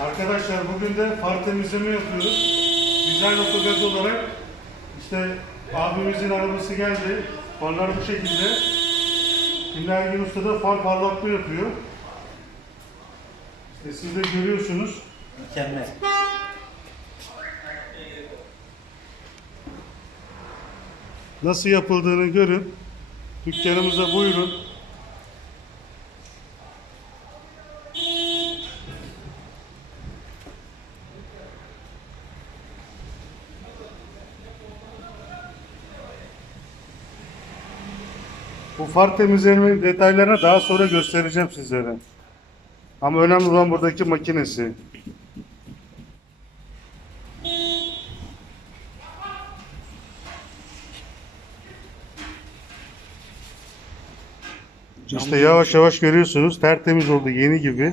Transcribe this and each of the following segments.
Arkadaşlar bugün de far temizleme yapıyoruz. Design Otogaz olarak işte abimizin arabası geldi. Farlar bu şekilde. Şimdi Ergin Usta da far parlatma yapıyor. İşte siz de görüyorsunuz. Mükemmel. Nasıl yapıldığını görün. Dükkanımıza buyurun. Bu far temizleme detaylarını daha sonra göstereceğim sizlere. Ama önemli olan buradaki makinesi. İşte yavaş yavaş görüyorsunuz tertemiz oldu yeni gibi.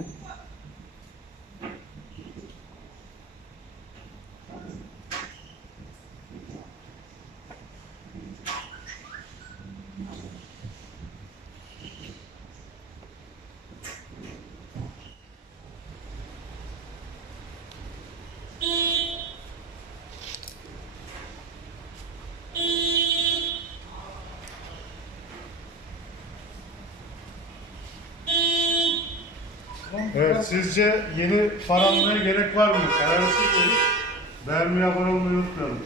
Evet sizce yeni far almaya gerek var mı? Verin. Beğenmeyi abone olmayı unutmayalım.